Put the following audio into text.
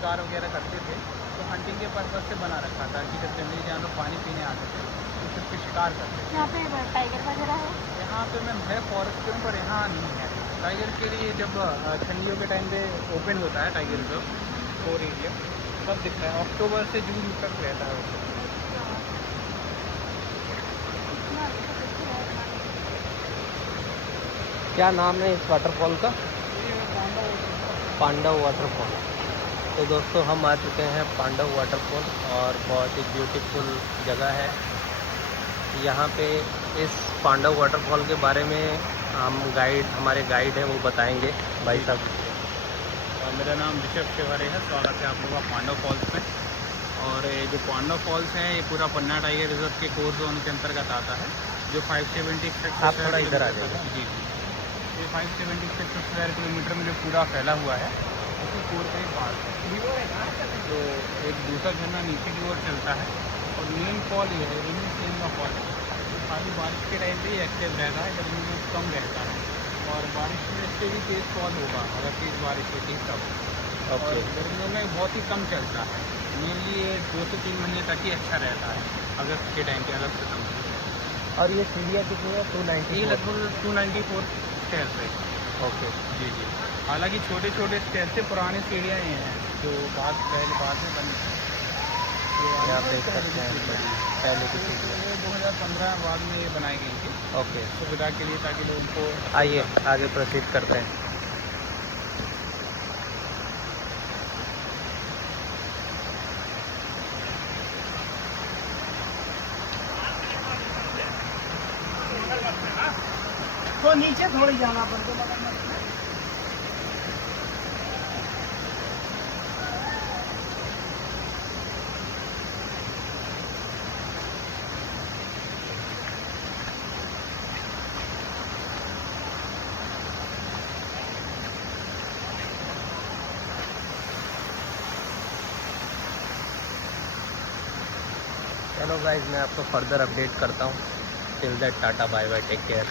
शिकार वगैरह करते थे, तो हंटिंग के पर्पज़ से बना रखा था कि जब जंगली जानवर पानी पीने आते थे तो फिर पे शिकार करते थे। यहाँ पे टाइगर वगैरह है? यहाँ पे मैम है फॉरेस्ट के, पर यहाँ नहीं है। टाइगर के लिए जब ठंडियों के टाइम पे ओपन होता है टाइगर रिजर्व कोर एरिया, तब दिखता है। अक्टूबर से जून तक रहता है वो। क्या नाम है इस वाटरफॉल का? पांडव वाटरफॉल। तो दोस्तों हम आ चुके हैं पांडव वाटरफॉल और बहुत ही ब्यूटीफुल जगह है। यहाँ पे इस पांडव वाटरफॉल के बारे में हमारे गाइड हैं वो बताएंगे। भाई साहब, मेरा नाम ऋषभ तिवारी है। स्वागत है आप लोगों का पांडव फॉल्स में। और ये जो पांडव फॉल्स है ये पूरा पन्ना टाइगर रिजर्व के कोर जोन के अंतर्गत आता है, जो 576 आप थोड़ा इधर आ जाइए। जी, ये 576 स्क्वायर किलोमीटर में जो पूरा फैला हुआ है उसी कोर का एक पार्ट है। तो एक दूसरा झरना नीचे की ओर चलता है और मेन फॉल ये है, रेनी सीजन का फॉल है। तो खाली बारिश के टाइम पे ही एक्टिव रहता है, गर्मी में कम रहता है। और बारिश में इससे भी तेज़ फॉल होगा अगर तेज़ बारिश होती है तब। और गर्मियों में बहुत ही कम चलता है, मेनली ये 2 से 3 महीने तक ही अच्छा रहता है अगस्त के टाइम पे, अगस्त सितंबर। और ये सीढ़ियाँ कितनी है? 294। ये लगभग 294 स्टेयर पे। ओके जी जी। हालांकि छोटे छोटे स्टेयर से पुरानी सीढ़ियाँ ये हैं जो बाद में बनी थी। ये आप देख सकते हैं पहले की सीढ़ियाँ। 2015 बाद में ये बनाई गई थी ओके, सुविधा के लिए, ताकि लोगों को। आइए आगे प्रोसीड करते हैं। तो नीचे थोड़ी जाना पड़ता है। चलो गाइज, मैं आपको फर्दर अपडेट करता हूँ। Till that tata bye bye, take care.